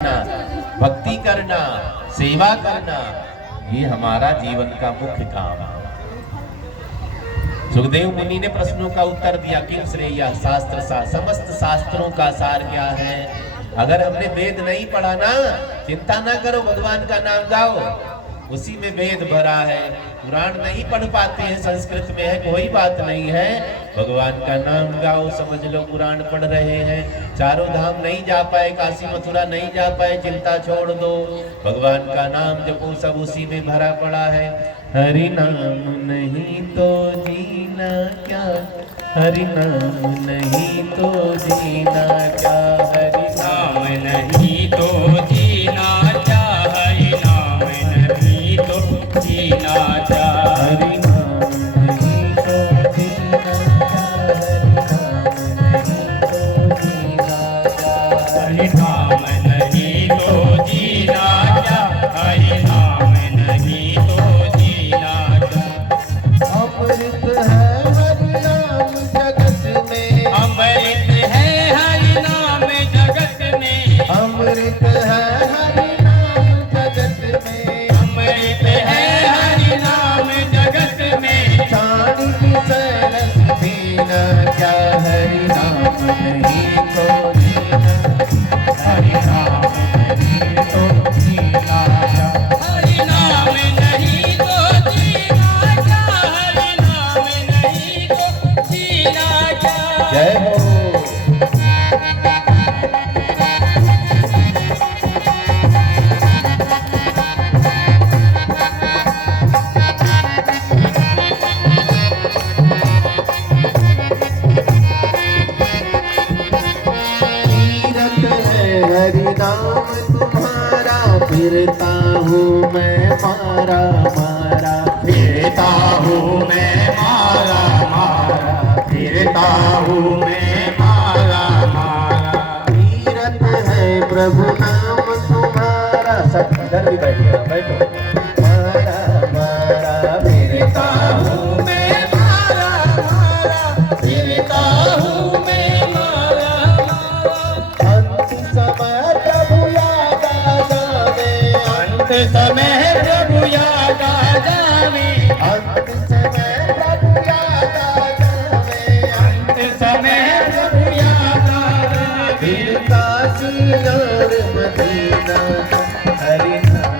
भक्ति करना, सेवा करना, ये हमारा जीवन का मुख्य काम है। सुखदेव मुनि ने प्रश्नों का उत्तर दिया। किम श्रेय शास्त्र सा, समस्त शास्त्रों का सार क्या है। अगर हमने वेद नहीं पढ़ा ना, चिंता ना करो, भगवान का नाम गाओ, उसी में वेद भरा है। पुराण नहीं पढ़ पाते हैं, संस्कृत में है, कोई बात नहीं है, भगवान का नाम गाओ, समझ लो पुराण पढ़ रहे हैं। चारों धाम नहीं जा पाए, काशी मथुरा नहीं जा पाए, चिंता छोड़ दो, भगवान का नाम जपो, सब उसी में भरा पड़ा है। हरि नाम नहीं तो जीना क्या, हरि नाम नहीं तो जीना क्या, हरि नाम नहीं तो जीना क्या, हरि नाम नहीं तो जीना क्या, हरि नाम नहीं तो जीना क्या, हरि नाम नहीं तो जीना क्या, हरि नाम नहीं तो जीना क्या, हरि नाम नहीं तो जीना क्या। अमृत है हरि नाम जगत में, अमृत है हरि नाम जगत में, अमृत है हरि नाम जगत में, अमृत है हरि नाम जगत में, छान की सरस पीना क्या, हरि नाम नहीं तो जीना, हरि नाम नहीं तो जीना क्या, हरि नाम नहीं तो जीना क्या, हरि नाम नहीं तो जीना क्या। जय हो। हरि नाम तुम्हारा, फिरता हूँ मैं मारा मारा, फिरता हूँ मैं मारा मारा, फिरता हूँ मैं मारा मारा, तीरथ है प्रभु नाम तुम्हारा। सब इधर भी बैठिए, बैठो। मारा मारा फिरता हूँ मैं मारा मारा, फिरता हूँ मैं मारा मारा, अंत समय प्रभु याद आ जावे, अंत समय प्रभु याद आ जावे, अंत समय प्रभु याद आ जावे, अंत समय प्रभु याद आ जावे, फिर काशी और मदीना, हरि नाम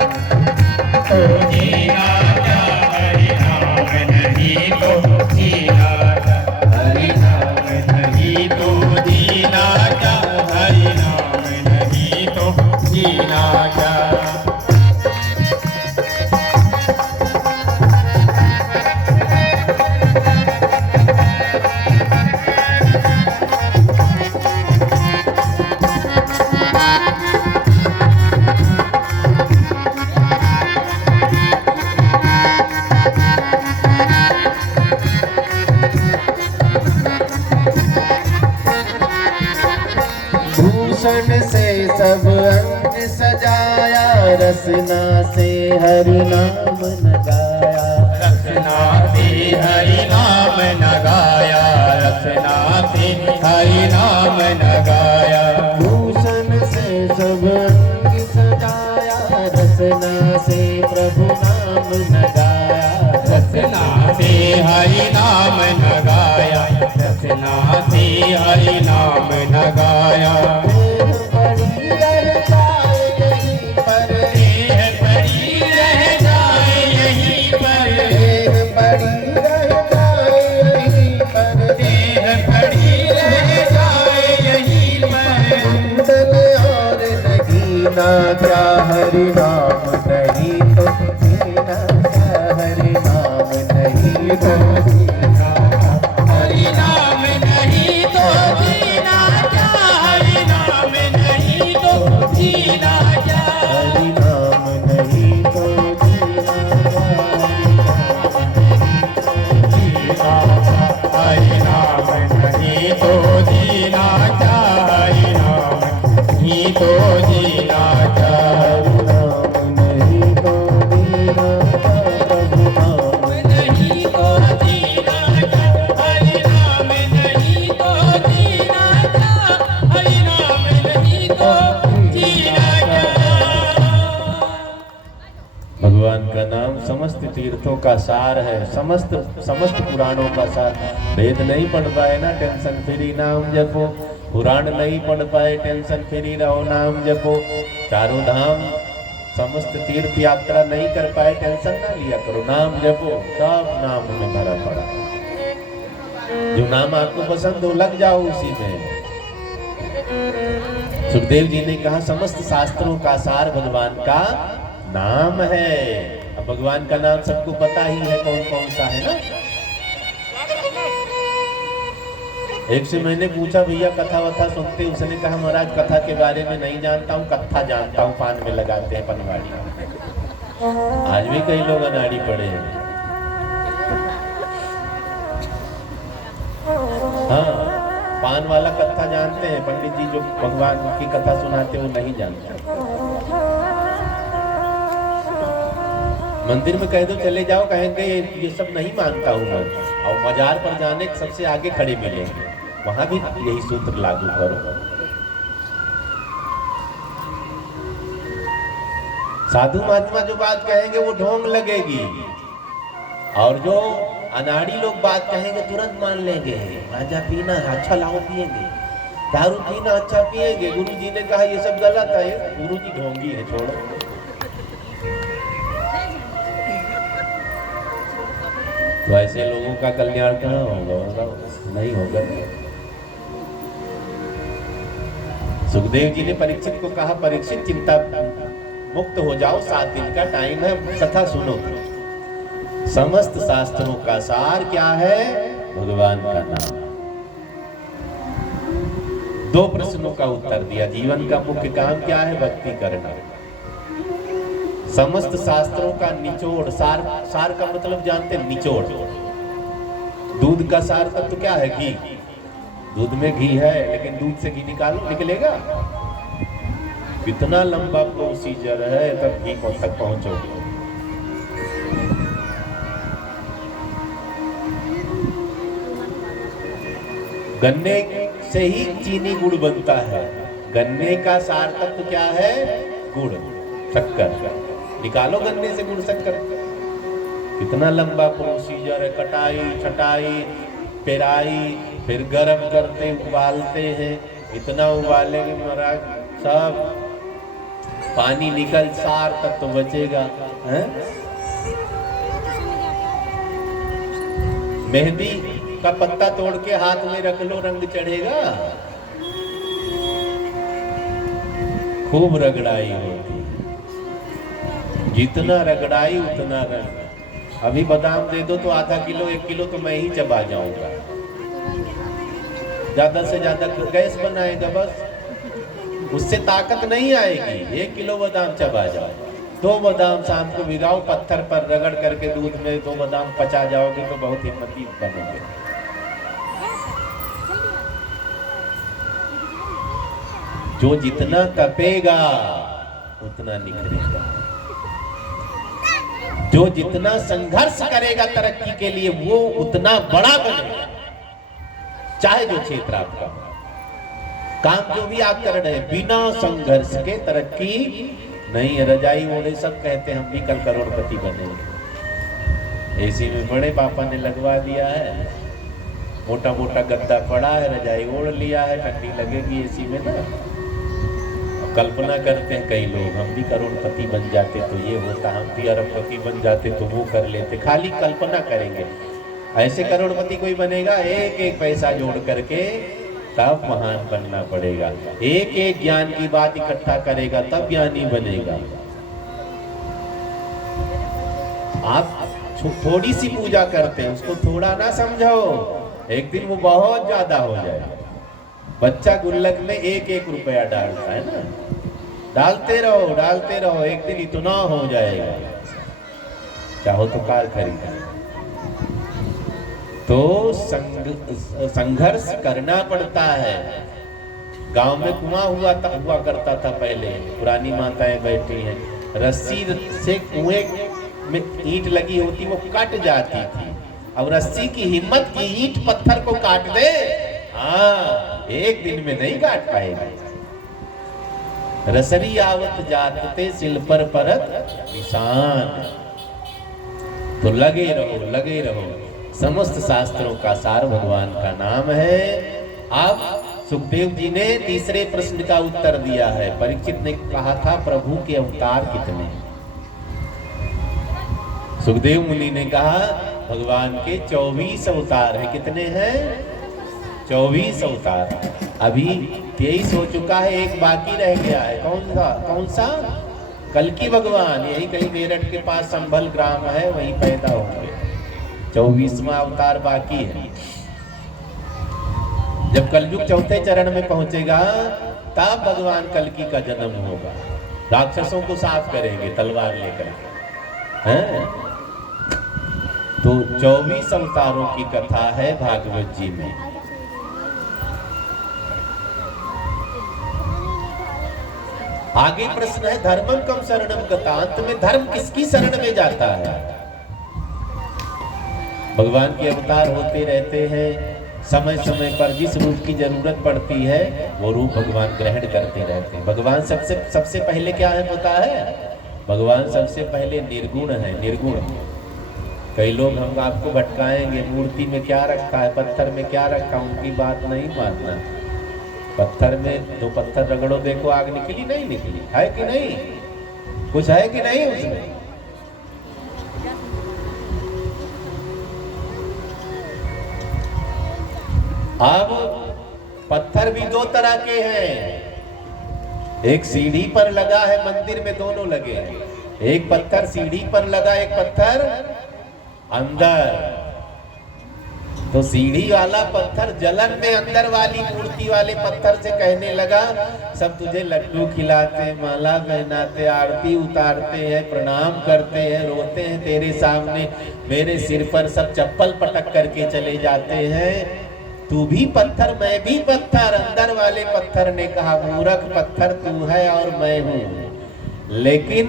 तो जीना क्या, हरि नाम नहीं तो जीना क्या, हरि नाम नहीं तो जीना क्या, हरि नाम नहीं तो जीना क्या। भूषण से सब अंग सजाया, रसना से हरि नाम न गाया, रसना से हरि नाम न गाया, रसना से हरि नाम न गाया, भूषण से सब अंग सजाया, रसना से प्रभु नाम न गाया, रसना से हरि नाम न गाया, रसना से हरि नाम न गाया। क्या हरि नाम नहीं तो जीना क्या, हरि नाम नहीं तो जीना, हरि नाम नहीं तो जीना क्या, हरि नाम नहीं तो जीना क्या, हरि नाम नहीं तो जीना क्या, हरि नाम नहीं तो जीना क्या, हरि नाम नहीं तो जीना क्या, हरि नाम समस्त तीर्थों का सार है, समस्त पुराणों का सार। वेद नहीं पढ़ पाए ना, टेंशन फ्री नाम जपो। पुराण नहीं पढ़ पाए, टेंशन फ्री रहो, नाम जपो। चारों धाम समस्त तीर्थ यात्रा नहीं कर पाए, टेंशन ना लिया करो, नाम जपो। सब नाम में भरा पड़ा, जो नाम आपको पसंद हो लग जाओ उसी में। सुखदेव जी ने कहा समस्त शास्त्रों का सार भगवान का नाम है। अब भगवान का नाम सबको पता ही है, कौन कौन सा है ना। एक से मैंने पूछा, भैया कथा वथा सुनते? उसने कहा महाराज कथा के बारे में नहीं जानता हूँ, कथा जानता हूँ, पान में लगाते हैं पनवाड़ी। आज भी कई लोग अनाड़ी पड़े हैं। हाँ, पान वाला कथा जानते हैं, पंडित जी जो भगवान की कथा सुनाते वो नहीं जानते। मंदिर में कह दो चले जाओ, कहेंगे ये सब नहीं मानता हूँ मैं। और बाजार पर जाने सबसे आगे खड़े मिलेंगे, वहां भी यही सूत्र लागू करो। साधु महात्मा जो बात कहेंगे वो ढोंग लगेगी, और जो अनाड़ी लोग बात कहेंगे तुरंत मान लेंगे। राजा पीना अच्छा, लाओ पिएंगे। दारू पीना अच्छा, पिएंगे। गुरु जी ने कहा ये सब गलत है, गुरु जी ढोंगी है, छोड़ो। तो ऐसे लोगों का कल्याण कहाँ होगा? नहीं होगा। सुखदेव जी ने परीक्षित को कहा, परीक्षित चिंता मुक्त हो जाओ, 7 दिन का टाइम है, कथा सुनो। समस्त शास्त्रों का सार क्या है? भगवान का नाम। 2 प्रश्नों का उत्तर दिया। जीवन का मुख्य काम क्या है? भक्ति करना। समस्त शास्त्रों का निचोड़, सार का मतलब जानते हैं? निचोड़। दूध का सार तत्व क्या है? घी। दूध में घी है, लेकिन दूध से घी निकलेगा? कितना लंबा प्रोसीजर है तब घी तक पहुंचोगे। गन्ने से ही चीनी गुड़ बनता है। गन्ने का सार तत्व क्या है? गुड़, शक्कर। निकालो गन्ने से गुड़ शक्कर। कितना लंबा प्रोसीजर है, कटाई, छटाई, पेराई, फिर गर्म करते उबालते हैं। इतना उबालेंगे महाराज, सब पानी निकल, सार तक तो बचेगा। मेहंदी का पत्ता तोड़ के हाथ में रख लो, रंग चढ़ेगा? खूब रगड़ाई होती, जितना रगड़ाई उतना रंग। अभी बादाम दे दो तो आधा किलो 1 किलो तो मैं ही चबा जाऊंगा। ज्यादा से ज्यादा गैस बनाएगा बस, उससे ताकत नहीं आएगी। 1 किलो बादाम चबा जाओ। 2 बादाम शाम को भिगाओ, पत्थर पर रगड़ करके दूध में 2 बादाम पचा जाओगे तो बहुत हिम्मती बनोगे। जो जितना तपेगा उतना निखरेगा, जो जितना संघर्ष करेगा तरक्की के लिए वो उतना बड़ा बनेगा। चाहे जो क्षेत्र आपका काम जो भी आप कर रहे हैं, बिना संघर्ष के तरक्की नहीं है। रजाई ओढ़े सब कहते हैं हम भी कल करोड़पति बनेंगे। एसी में बड़े पापा ने लगवा दिया है, मोटा मोटा गद्दा पड़ा है, रजाई ओढ़ लिया है, ठंडी लगेगी एसी में ना। कल्पना करते हैं कई लोग हम भी करोड़पति बन जाते तो ये होता, हम भी अरबपति बन जाते तो वो कर लेते। खाली कल्पना करेंगे। ऐसे करोड़पति कोई बनेगा? एक एक पैसा जोड़ करके तब महान बनना पड़ेगा। एक एक ज्ञान की बात इकट्ठा करेगा तब ज्ञानी बनेगा। आप थोड़ी सी पूजा करते हैं, उसको थोड़ा ना समझो, एक दिन वो बहुत ज्यादा हो जाएगा। बच्चा गुल्लक में 1-1 रुपया डालता है ना, डालते रहो, एक दिन इतना हो जाएगा। चाहो तो कार खरीदा। तो संघर्ष करना पड़ता है। गांव में कुआं हुआ करता था पहले, पुरानी माताएं बैठी हैं, रस्सी से कुएं में ईंट लगी होती वो कट जाती थी। अब रस्सी की हिम्मत की ईंट पत्थर को काट दे, हाँ, एक दिन में नहीं काट पाएगा। रसरी आवत जात ते सिल पर परत निशान। तो लगे रहो। समस्त शास्त्रों का सार भगवान का नाम है। अब सुखदेव जी ने तीसरे प्रश्न का उत्तर दिया है। परीक्षित ने कहा था प्रभु के अवतार कितने? सुखदेव मुनि ने कहा भगवान के 24 अवतार है। कितने हैं? 24 अवतार। अभी 23 हो चुका है, एक बाकी रह गया है। कौन सा? कल्कि भगवान। यही कहीं मेरठ के पास संभल ग्राम है, वहीं पैदा होंगे। 24वां अवतार बाकी है। जब कलयुग चौथे चरण में पहुंचेगा तब भगवान कल्कि का जन्म होगा। राक्षसों को साफ करेंगे तलवार लेकर, हैं? तो 24 अवतारों की कथा है भागवत जी में। आगे प्रश्न है धर्मम कम शरणम गता। अंत में धर्म किसकी शरण में जाता है? भगवान के अवतार होते रहते हैं। समय समय पर जिस रूप की जरूरत पड़ती है वो रूप भगवान ग्रहण करते रहते हैं। भगवान सबसे पहले क्या है पता है? भगवान सबसे पहले निर्गुण है। निर्गुण। कई लोग हम आपको भटकाएंगे, मूर्ति में क्या रखा है, पत्थर में क्या रखा, उनकी बात नहीं मानना। पत्थर में 2 पत्थर रगड़ो, देखो आग निकली नहीं निकली, है कि नहीं? कुछ है कि नहीं उसमें? अब पत्थर भी 2 तरह के हैं। एक सीढ़ी पर लगा है, मंदिर में दोनों लगे हैं। एक पत्थर सीढ़ी पर लगा, एक पत्थर अंदर। तो सीढ़ी वाला पत्थर जलन में अंदर वाली मूर्ति वाले पत्थर से कहने लगा सब तुझे लड्डू खिलाते, माला पहनाते, आरती उतारते हैं, प्रणाम करते हैं, रोते हैं तेरे सामने, मेरे सिर पर सब चप्पल पटक करके चले जाते हैं। तू भी पत्थर मैं भी पत्थर। अंदर वाले पत्थर ने कहा मूर्ख, पत्थर तू है और मैं हूं, लेकिन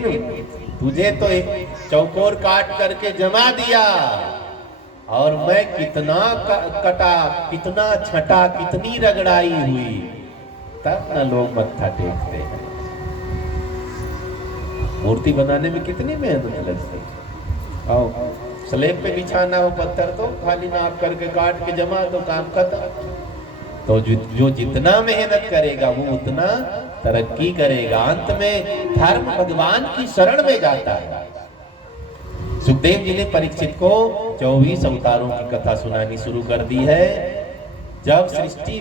तुझे तो एक चौकोर काट करके जमा दिया और मैं कितना कटा, कितना छटा, कितनी रगड़ाई हुई, तब न लोग मत्था टेकते हैं। मूर्ति बनाने में कितनी मेहनत लगती है। आओ स्लेब पे बिछाना हो पत्थर तो खाली नाप करके काट के जमा तो काम खत्म। तो जो जितना मेहनत करेगा वो उतना तरक्की करेगा। अंत में धर्म भगवान की शरण में जाता है। सुखदेव जी ने परीक्षित को 24 अवतारों की कथा सुनानी शुरू कर दी है। जब सृष्टि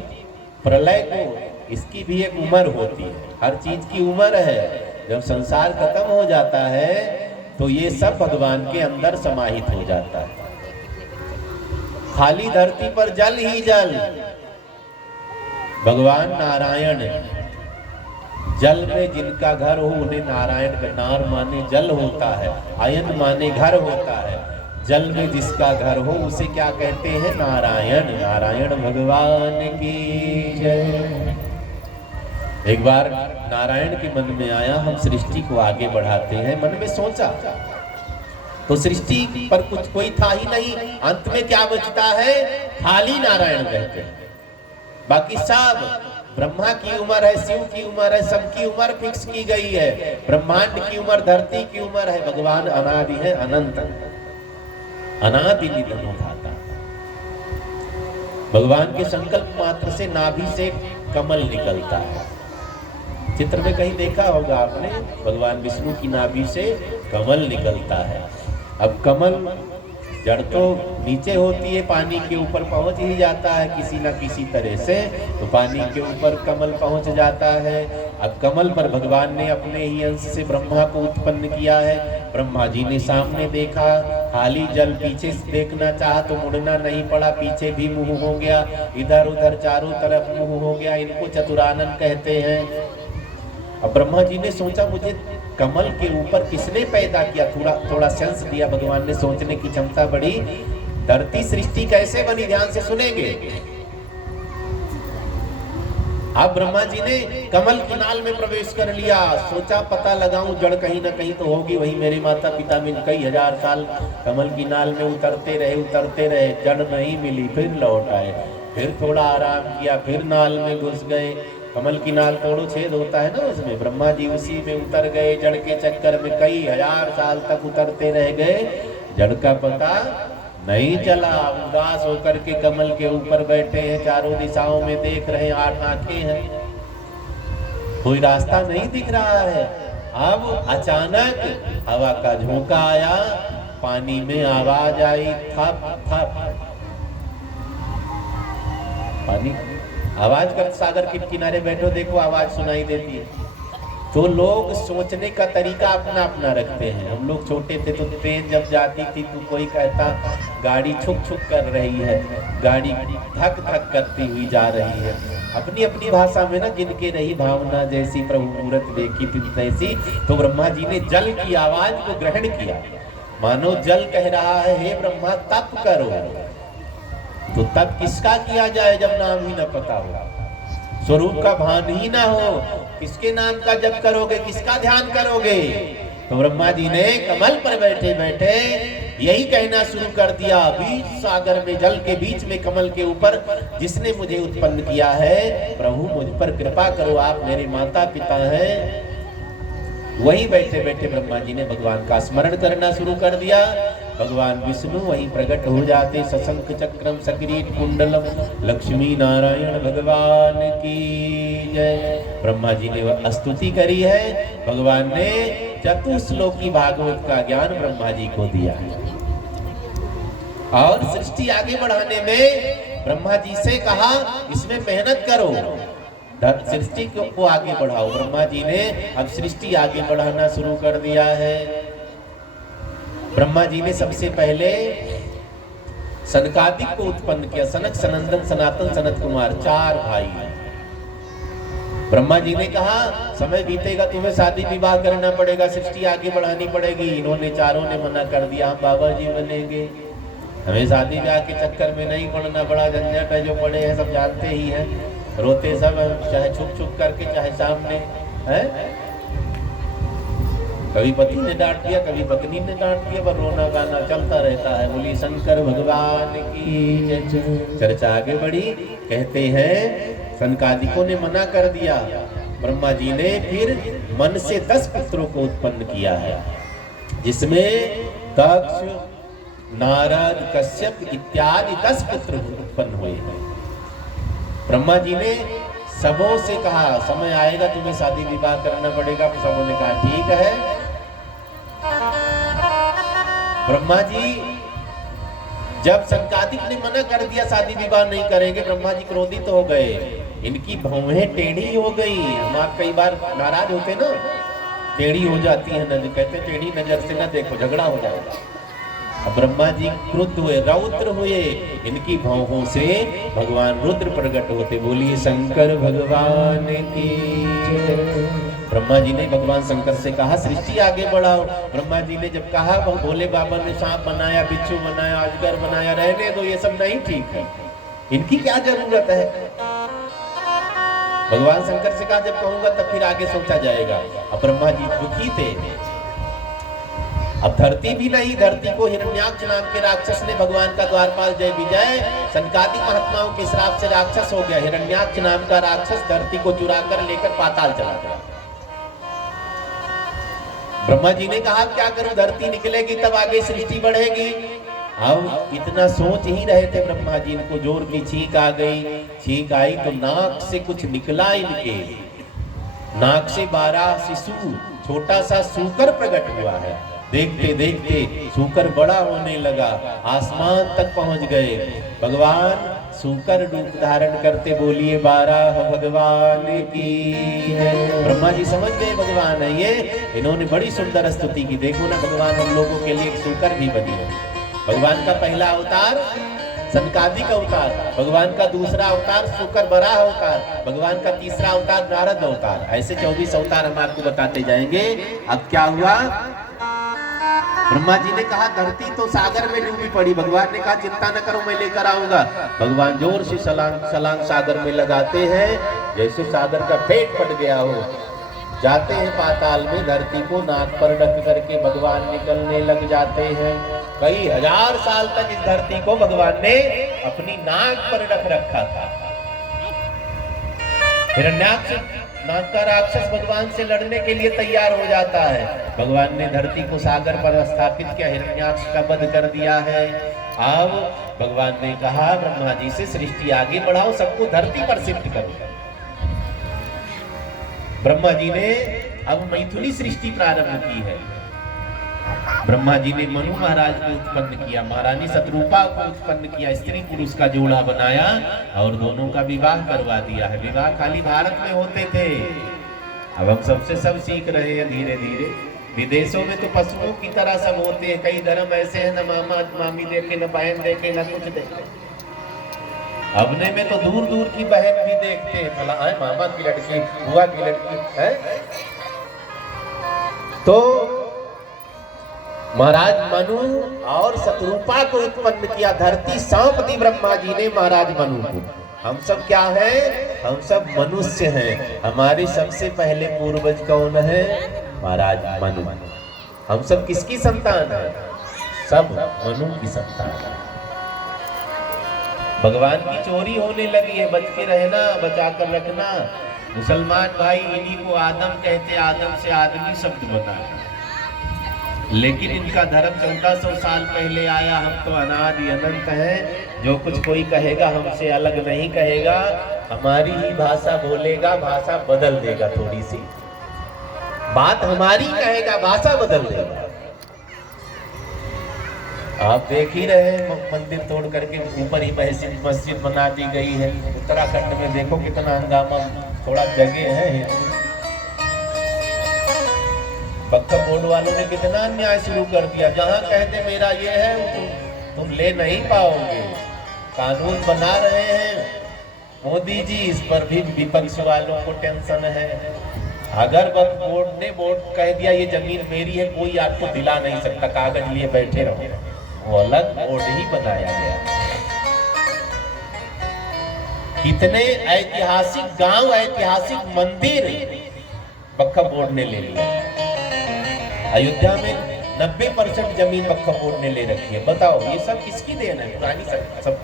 प्रलय को, इसकी भी एक उम्र होती है, हर चीज की उम्र है। जब संसार खत्म हो जाता है तो ये सब भगवान के अंदर समाहित हो जाता है। खाली धरती पर जल ही जल। भगवान नारायण, जल में जिनका घर हो उन्हें नारायण का, नार माने जल होता है, आयन माने घर होता है। जल में जिसका घर हो उसे क्या कहते हैं? नारायण। नारायण भगवान की जय। एक बार नारायण के मन में आया हम सृष्टि को आगे बढ़ाते हैं। मन में सोचा तो सृष्टि पर कुछ कोई था ही नहीं। अंत में क्या बचता है? खाली नारायण रहते हैं। बाकी सब, ब्रह्मा की उम्र है, शिव की उम्र है, सबकी उम्र फिक्स की गई है। ब्रह्मांड की उम्र, धरती की उम्र है। भगवान अनादि है, अनंत, अनादि निधन धाता। भगवान के संकल्प मात्र से नाभि से कमल निकलता है। चित्र में कहीं देखा होगा आपने, भगवान विष्णु की नाभि से कमल निकलता है। अब कमल जड़ तो नीचे होती है, पानी के ऊपर पहुंच ही जाता है किसी न किसी तरह से, तो पानी के ऊपर कमल पहुंच जाता है। अब कमल पर भगवान ने अपने ही अंश से ब्रह्मा को उत्पन्न किया है। ब्रह्मा जी ने सामने देखा, खाली जल, पीछे से देखना चाहा तो मुड़ना नहीं पड़ा, पीछे भी मुंह हो गया, इधर उधर चारों तरफ मुंह हो गया। इनको चतुरानन कहते हैं। अब ब्रह्मा जी ने सोचा मुझे कमल के ऊपर किसने पैदा किया, थोड़ा सेंस दिया भगवान ने, सोचने की क्षमता बढ़ी। धरती सृष्टि कैसे बनी, ध्यान से सुनेंगे। अब ब्रह्मा जी ने कमल की नाल में प्रवेश कर लिया। सोचा पता लगाऊं जड़ कहीं ना कहीं तो होगी, वही मेरे माता पिता मिल कई हजार साल कमल की नाल में उतरते रहे, जड़ नहीं मिली, फिर लौट आए, फिर थोड़ा आराम किया, फिर नाल में घुस गए। कमल की नाल तोड़ो छेद होता है ना उसमें, ब्रह्मा जी उसी में उतर गए। जड़ के चक्कर में कई हजार साल तक उतरते रह गए। जड़ का पता नहीं चला। उदास होकर के कमल के ऊपर बैठे हैं, चारों दिशाओं में देख रहे हैं, 8 आंखें हैं, कोई रास्ता नहीं दिख रहा है। अब अचानक हवा का झोंका आया, पानी में आवाज आई, थप थप। पानी आवाज कर, सागर के किनारे बैठो, देखो आवाज सुनाई देती है। तो लोग सोचने का तरीका अपना अपना रखते हैं। हम लोग छोटे थे तो ट्रेन जब जाती थी तो कोई कहता गाड़ी छुक छुक कर रही है, गाड़ी धक धक करती हुई जा रही है। अपनी अपनी भाषा में ना जिनके रही भावना, जैसी प्रभु मूरत देखी थी तैसी। तो ब्रह्मा जी ने जल की आवाज को ग्रहण किया, मानो जल कह रहा है हे ब्रह्मा तप करो। तो तप किसका किया जाए जब नाम ही न पता हो, स्वरूप का भान ही ना हो, किसके नाम का जप करोगे, किसका ध्यान करोगे। तो ब्रह्मा जी ने कमल पर बैठे बैठे यही कहना शुरू कर दिया, बीच सागर में, जल के बीच में, कमल के ऊपर जिसने मुझे उत्पन्न किया है, प्रभु मुझ पर कृपा करो, आप मेरे माता पिता हैं। वही बैठे बैठे ब्रह्मा जी ने भगवान का स्मरण करना शुरू कर दिया। भगवान विष्णु वहीं प्रकट हो जाते, सशंख चक्रम सकिरीट कुंडलम, लक्ष्मी नारायण भगवान की जय। ब्रह्मा जी ने वह स्तुति करी है, भगवान ने चतुश्लोकी भागवत का ज्ञान ब्रह्मा जी को दिया है। और सृष्टि आगे बढ़ाने में ब्रह्मा जी से कहा इसमें मेहनत करो, सृष्टि को आगे बढ़ाओ। ब्रह्मा जी ने अब सृष्टि आगे बढ़ाना शुरू कर दिया है। ब्रह्मा जी ने सबसे पहले सनकादिक को उत्पन्न किया, सनक, सनंदन, सनातन, सनत कुमार, 4 भाई। ब्रह्मा जी ने कहा समय बीतेगा तुम्हें शादी विवाह करना पड़ेगा, सृष्टि आगे बढ़ानी पड़ेगी। इन्होंने चारों ने मना कर दिया, हम बाबा जी बनेंगे, हमें शादी ब्याह के चक्कर में नहीं पड़ना, बड़ा झंझट है, जो पड़े हैं सब जानते ही हैं, रोते सब, चाहे छुप छुप करके चाहे सामने है। कभी पति ने डांट दिया, कभी पत्नी ने डांट दिया, पर रोना गाना चलता रहता है। बोली शंकर भगवान की चर्चा आगे बढ़ी। कहते हैं सनकादिकों ने मना कर दिया, ब्रह्मा जी ने फिर मन से 10 पुत्रों को उत्पन्न किया है, जिसमें दक्ष, नारद, कश्यप इत्यादि 10 पुत्र उत्पन्न हुए हैं। ब्रह्मा जी ने सबों से कहा समय आएगा तुम्हें शादी विवाह करना पड़ेगा। सबों ने कहा ठीक है। ब्रह्मा जी जब सनकादिक ने मना कर दिया शादी विवाह नहीं करेंगे, ब्रह्मा जी क्रोधित हो गए, इनकी भौहें टेढ़ी हो गई। हम आप कई बार नाराज होते ना, टेढ़ी हो जाती है नजर, कहते टेढ़ी नजर से ना देखो झगड़ा हो जाएगा। अब ब्रह्मा जी क्रुद्ध हुए, रौद्र हुए, इनकी भौहों से भगवान रुद्र प्रकट होते। बोलिए शंकर भगवान की। ब्रह्मा जी ने भगवान शंकर से कहा सृष्टि आगे बढ़ाओ। ब्रह्मा जी ने जब कहा, भोले बाबा ने सांप बनाया, बिच्छू बनाया, अजगर बनाया, रहने दो, ये सब नहीं ठीक है, इनकी क्या जरूरत है। भगवान शंकर से कहा जब कहूंगा तब फिर आगे सोचा जाएगा। अब ब्रह्मा जी दुखी थे। अब धरती भी नहीं, धरती को हिरण्याक्ष नाम के राक्षस ने, भगवान का द्वारपाल जय विजय, सनकादिक महात्माओं के श्राप से राक्षस हो गया। हिरण्याक्ष नाम का राक्षस धरती को चुरा कर लेकर पाताल चला गया। ब्रह्मा जी ने कहा क्या करूं, धरती निकलेगी तब आगे सृष्टि बढ़ेगी। अब इतना सोच ही रहे थे ब्रह्मा जी, इनको जोर की छींक आ गई। छींक आई तो नाक से कुछ निकला, इनके नाक से 12 शिशु, छोटा सा सूकर प्रकट हुआ है। देखते देखते सूकर बड़ा होने लगा, आसमान तक पहुंच गए। भगवान सूकर रूप धारण करते, बोलिए 12 भगवान की। ब्रह्मा जी समझ गए भगवान है ये, इन्होंने बड़ी सुंदर स्तुति की। देखो ना भगवान हम लोगों के लिए एक सूकर भी बनी है। भगवान का पहला अवतार सनकादिक अवतार, भगवान का दूसरा अवतार सूकर बराह अवतार, भगवान का तीसरा अवतार नारद अवतार, ऐसे 24 अवतार हम आपको बताते जाएंगे। अब क्या हुआ, ब्रह्मा जी ने कहा धरती तो सागर में डूबी पड़ी। भगवान ने कहा चिंता न करो मैं लेकर आऊंगा। भगवान जोर से छलांग सागर में लगाते हैं, जैसे सागर का पेट फट गया हो। जाते हैं पाताल में, धरती को नाक पर रख करके भगवान निकलने लग जाते हैं। कई हजार साल तक इस धरती को भगवान ने अपनी नाक पर रख रखा था। हिरण्याक्ष नाग का राक्षस भगवान से लड़ने के लिए तैयार हो जाता है। भगवान ने धरती को सागर पर स्थापित किया, हिरण्याक्ष का वध कर दिया है। अब भगवान ने कहा ब्रह्मा जी से सृष्टि आगे बढ़ाओ, सबको धरती पर शिफ्ट करो। ब्रह्मा जी ने अब मैथुनी सृष्टि प्रारंभ की है। ब्रह्मा जी ने मनु महाराज को उत्पन्न किया, महारानी शत्रुपा को उत्पन्न किया, स्त्री पुरुष का जोड़ा बनाया और दोनों का विवाह करवा दिया है। विवाह खाली भारत में होते थे, अब हम सबसे सब सीख रहे हैं धीरे धीरे। विदेशों में तो पशुओं की तरह सब होते हैं। कई धर्म ऐसे हैं, न मामा मामी देखे, न बहन देखे, न कुछ देखे। अपने में तो दूर दूर की बहन भी देखते हैं, भला मामा की लड़की, बुआ की लड़की है। तो महाराज मनु और शत्रुपा को उत्पन्न किया, धरती सौंप दी ब्रह्मा जी ने महाराज मनु को। हम सब क्या हैं? हम सब मनुष्य हैं। हमारे सबसे पहले पूर्वज कौन है? महाराज मनु। हम सब किसकी संतान है? सब मनु की संतान है। भगवान की चोरी होने लगी है, बच के रहना, बचा कर रखना। मुसलमान भाई इन्हीं को आदम कहते, आदम से आदमी शब्द बना है। लेकिन इनका धर्म 1400 साल पहले आया। हम तो अनादि अनंत हैं। जो कुछ कोई कहेगा हमसे अलग नहीं कहेगा, हमारी ही भाषा बोलेगा, भाषा बदल देगा। थोड़ी सी बात हमारी कहेगा, भाषा बदल देगा। आप देख ही रहे हैं, मंदिर तोड़ करके ऊपर ही मस्जिद बना दी गई है। उत्तराखंड में देखो कितना हंगामा, थोड़ा जगह है। बक्का बोर्ड वालों ने कितना अन्याय शुरू कर दिया। जहां कहते मेरा ये है, तुम ले नहीं पाओगे। कानून बना रहे हैं मोदी जी, इस पर भी विपक्ष वालों को टेंशन है। अगर बोर्ड ने कह दिया ये जमीन मेरी है, कोई आपको दिला नहीं सकता, कागज लिए बैठे रहो। वो अलग बोर्ड ही बनाया गया। कितने ऐतिहासिक गांव, ऐतिहासिक मंदिर बक्का बोर्ड ने ले लिया। अयोध्या में 90% जमीन वक्फ बोर्ड ने ले रखी है। बताओ ये सब किसकी देन है? पुरानी सब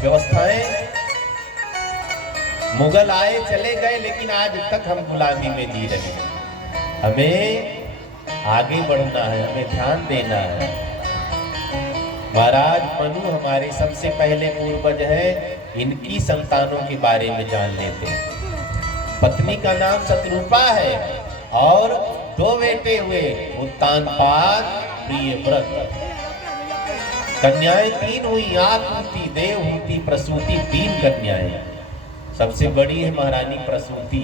व्यवस्थाएं। मुगल आए चले गए, लेकिन आज तक हम गुलामी में जी रहे हैं। हमें आगे बढ़ना है, हमें ध्यान देना है। महाराज मनु हमारे सबसे पहले पूर्वज है। इनकी संतानों के बारे में जान लेते हैं। पत्नी का नाम शत्रुपा है और 2 बेटे हुए, उत्तानपाद, प्रियव्रत। कन्याएं 3 हुई, आकृति, देवहूति, प्रसूति। 3 कन्याएं। सबसे बड़ी है महारानी प्रसूति।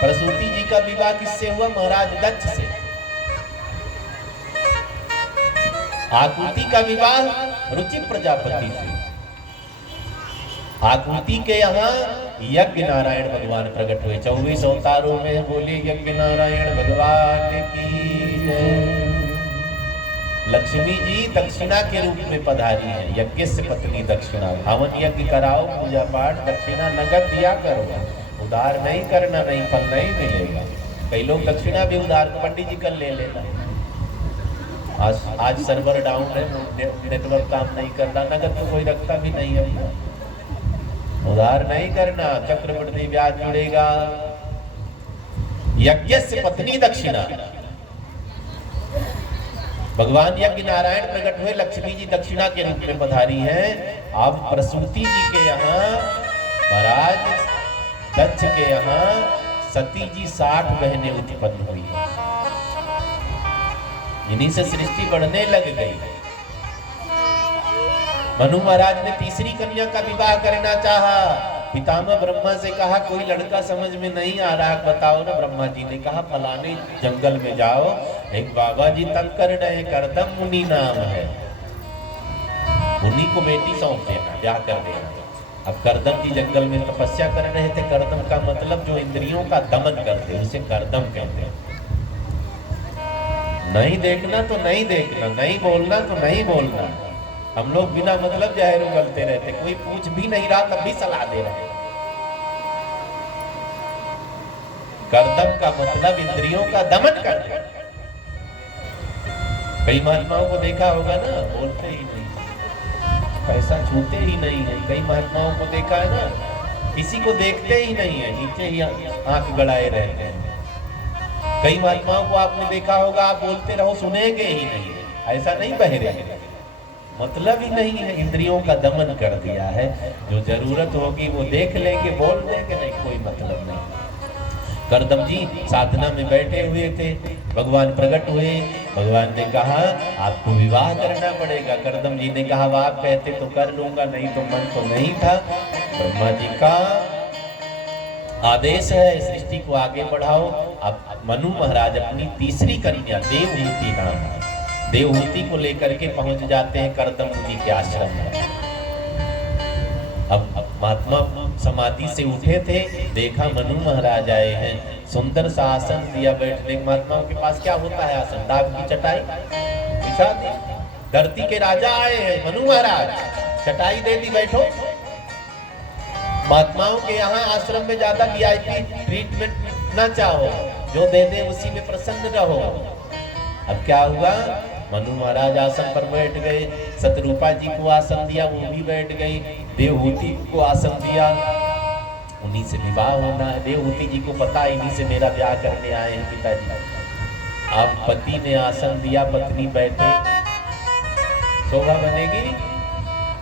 प्रसूति जी का विवाह किससे हुआ? महाराज दक्ष से। आकृति का विवाह रुचि प्रजापति से। आकृति के यहाँ यज्ञ नारायण भगवान प्रकट हुए। 24 अवतारों में बोले यज्ञ नारायण भगवान की जय। लक्ष्मी जी दक्षिणा के रूप में पधारी है। यज्ञ से पत्नी दक्षिणा। हवन यज्ञ कराओ, पूजा पाठ, दक्षिणा नगद दिया करो। उधार नहीं करना, नहीं फल नहीं मिलेगा। कई लोग दक्षिणा भी उधार, पंडित जी कर ले लेना। आज सर्वर डाउन है, नेटवर्क काम नहीं करना, नगद तो कोई रखता भी नहीं है। उधार नहीं करना, चक्रवृद्धि ब्याज जुड़ेगा। यज्ञ से पत्नी दक्षिणा। भगवान यज्ञ नारायण प्रकट हुए, लक्ष्मी जी दक्षिणा के रूप में पधारी हैं। अब प्रसूति जी के यहाँ, महाराज दक्ष के यहाँ सती जी 60 बहनें उत्पन्न हुई। इन्हीं से सृष्टि बढ़ने लग गई। मनु महाराज ने तीसरी कन्या का विवाह करना चाहा। पितामह ब्रह्मा से कहा कोई लड़का समझ में नहीं आ रहा, बताओ ना। ब्रह्मा जी ने कहा फलाने जंगल में जाओ, एक बाबा जी तंग कर रहे, करदम मुनि नाम है, उन्हीं को बेटी सौंप देना, ब्याह कर देना। अब करदम जी जंगल में तपस्या कर रहे थे। करदम का मतलब जो इंद्रियों का दमन करते, उसे करदम कहते हैं। नहीं देखना तो नहीं देखना, नहीं बोलना तो नहीं बोलना। हम लोग बिना मतलब जहर उगलते रहते, कोई पूछ भी नहीं रहा तब भी सलाह दे रहे। कर्तव्य का मतलब इंद्रियों का दमन करना। कई महात्माओं को देखा होगा ना, बोलते ही नहीं, पैसा छूते ही नहीं है। कई महात्माओं को देखा है ना, किसी को देखते ही नहीं है, नीचे ही आंख गड़ाए रहते हैं। कई महात्माओं को आपने देखा होगा, आप बोलते रहो सुनेंगे ही नहीं, ऐसा नहीं बहरे, मतलब ही नहीं है, इंद्रियों का दमन कर दिया है। जो जरूरत होगी वो देख लेंगे, बोल देंगे, नहीं कोई मतलब नहीं। करदम जी साधना में बैठे हुए थे, भगवान प्रकट हुए, भगवान ने कहा आपको विवाह करना पड़ेगा। करदम जी ने कहा आप कहते तो कर लूंगा, नहीं तो मन तो नहीं था। ब्रह्मा जी का आदेश है सृष्टि को आगे बढ़ाओ। अब मनु महाराज अपनी तीसरी कन्या देवहूति नाम, देवहूति को लेकर के पहुंच जाते हैं करदम मुनि के आश्रम में। अब महात्मा समाधि से उठे थे, देखा मनु महाराज आए हैं, सुंदर सा आसन दिया बैठने। महात्माओं के पास क्या होता है आसन, डाक की चटाई बिछा दी। धरती के राजा आए हैं मनु महाराज, चटाई दे दी, बैठो। महात्माओं के यहाँ आश्रम में ज्यादा वीआईपी ट्रीटमेंट ना चाहो, जो दे दे उसी में प्रसन्न रहो। अब क्या हुआ, मनु महाराज आसन पर बैठ गए, शतरूपा जी को आसन दिया, वो भी बैठ गई, देवहूति को आसन दिया, उन्हीं से विवाह होना है। देवहूति जी को पता, इन्हीं से मेरा ब्याह करने आए हैं पिताजी। अब पति ने आसन दिया, पत्नी बैठे, शोभा बनेगी।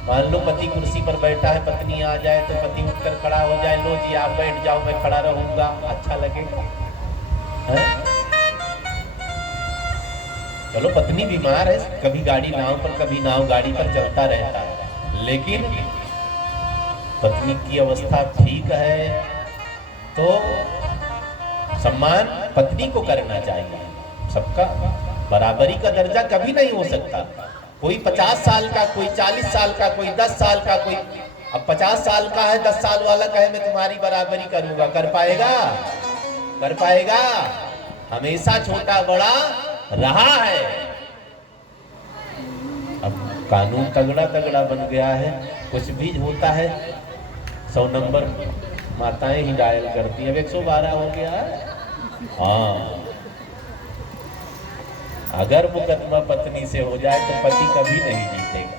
मान लो पति कुर्सी पर बैठा है, पत्नी आ जाए तो पति उठकर खड़ा हो जाए, लो जी आप बैठ जाओ मैं खड़ा रहूंगा, अच्छा लगेगा? चलो पत्नी बीमार है, कभी गाड़ी नाव पर कभी नाव गाड़ी पर चलता रहता है, लेकिन पत्नी की अवस्था ठीक है तो सम्मान पत्नी को करना चाहिए। सबका बराबरी का दर्जा कभी नहीं हो सकता। कोई 50 साल का, कोई 40 साल का, कोई 10 साल का, कोई अब 50 साल का है, 10 साल वाला कहे मैं तुम्हारी बराबरी करूंगा, कर पाएगा? कर पाएगा? हमेशा छोटा बड़ा रहा है। अब कानून तगड़ा तगड़ा बन गया है, कुछ भी होता है 100 नंबर माताएं ही डायल करती है। 112 हो गया है। हाँ, अगर मुकदमा पत्नी से हो जाए तो पति कभी नहीं जीतेगा।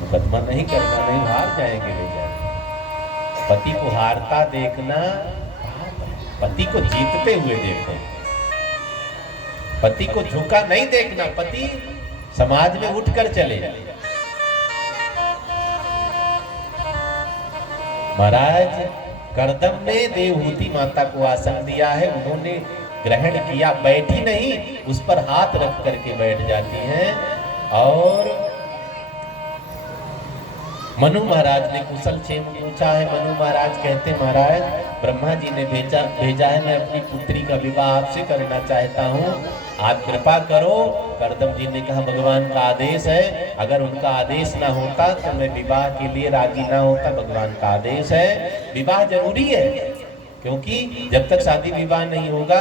मुकदमा नहीं करना, नहीं हार जाएंगे बेचारे। पति को हारता देखना, पति को जीतते हुए देखो। पति को झुका नहीं देखना, पति समाज में उठकर चले। महाराज करदम ने देवहूति माता को आसन दिया है, उन्होंने ग्रहण किया, बैठी नहीं, उस पर हाथ रख करके बैठ जाती हैं। और मनु महाराज ने कुशल क्षेम पूछा है। मनु महाराज कहते महाराज ब्रह्मा जी ने भेजा है, मैं अपनी पुत्री का विवाह आपसे करना चाहता हूँ, आप कृपा करो। करदम जी ने कहा भगवान का आदेश है, अगर उनका आदेश ना होता तो मैं विवाह के लिए राजी ना होता। भगवान का आदेश है, विवाह जरूरी है, क्योंकि जब तक शादी विवाह नहीं होगा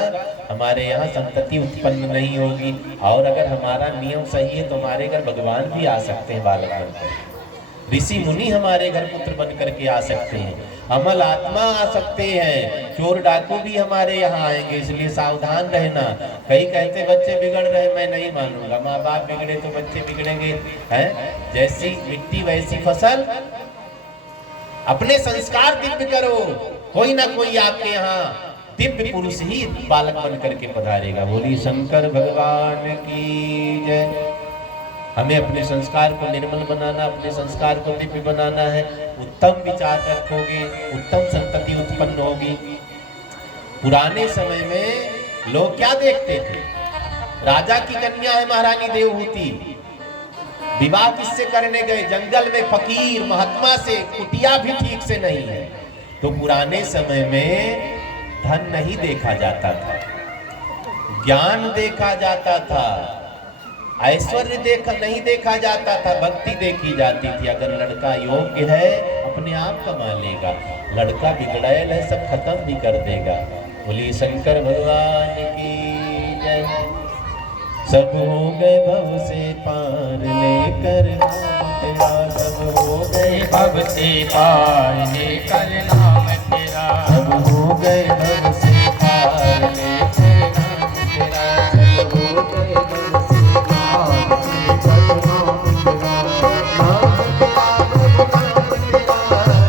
हमारे यहाँ संतति उत्पन्न नहीं होगी। और अगर हमारा नियम सही है तो हमारे घर भगवान भी आ सकते हैं, बालक बनकर, ऋषि मुनि हमारे घर पुत्र बन करके आ सकते हैं, अमल आत्मा आ सकते हैं, चोर डाकू भी हमारे यहाँ आएंगे, इसलिए सावधान रहना। कई कहते बच्चे बिगड़ रहे, मैं नहीं मानूंगा, माँ बाप बिगड़े तो बच्चे बिगड़ेंगे, हैं? जैसी मिट्टी वैसी फसल। अपने संस्कार दिव्य करो, कोई ना कोई आपके यहाँ दिव्य पुरुष ही बालक बन करके पधारेगा। बोली शंकर भगवान की जय। हमें अपने संस्कार को निर्मल बनाना, अपने संस्कार को दिव्य बनाना है। उत्तम विचार रखोगे, उत्तम संतति उत्पन्न होगी। पुराने समय में लोग क्या देखते थे, राजा की कन्या है महारानी देवहूति, विवाह किससे करने गए, जंगल में फकीर महात्मा से, कुटिया भी ठीक से नहीं है। तो पुराने समय में धन नहीं देखा जाता था, ज्ञान देखा जाता था, ऐश्वर्य नहीं देखा जाता था, भक्ति देखी जाती थी। अगर लड़का योग्य है अपने आप कमा लेगा, लड़का बिगड़ैल है सब खत्म भी कर देगा। बोली शंकर भगवान की जय। सब हो गए भव से पार लेकर तेरा, सब हो गए भव से पार लेकर नाम तेरा, सब हो गए भव से पार लेकर नाम तेरा, सब हो गए भव से पार लेकर नाम तेरा, नाम तेरा नाम तेरा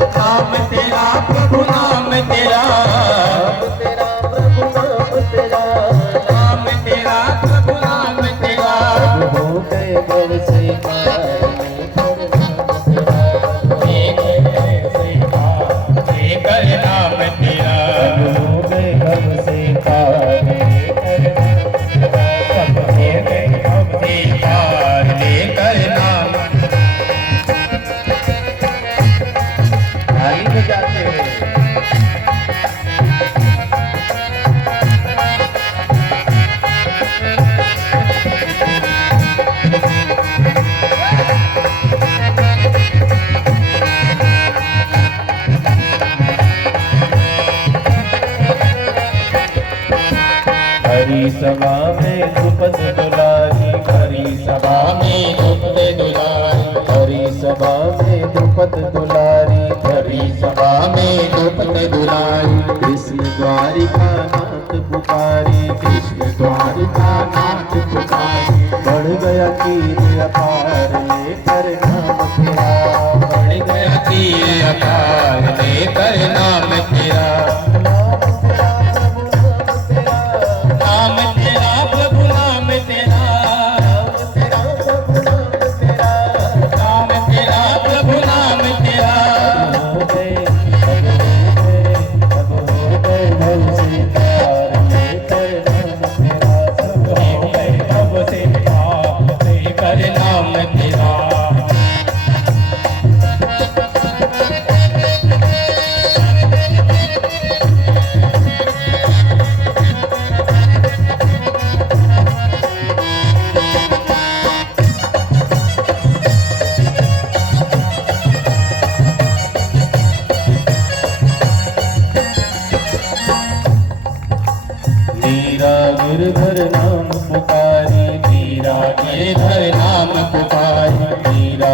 हरी सभा में द्रुपद दुलारी, हरी सभा में द्रुपद दुलारी, हरी सभा में द्रुपद दुलारी, हरी सभा में द्रुपद दुलारी। कृष्ण द्वारिका नाथ पुकारी, कृष्ण द्वारिका नाथ पुकारी, बढ़ गया कीर्ति अपार लेकर नाम तेरा, बढ़ गया तीर अपार लेकर नाम तेरा। नाम तेरा प्रभु नाम तेरा, नाम तेरा प्रभु नाम तेरा। लेकर नाम तेरा। मीरा गिरधर नाम पुकारी, मीरा गिरधर नाम पुकारी, मीरा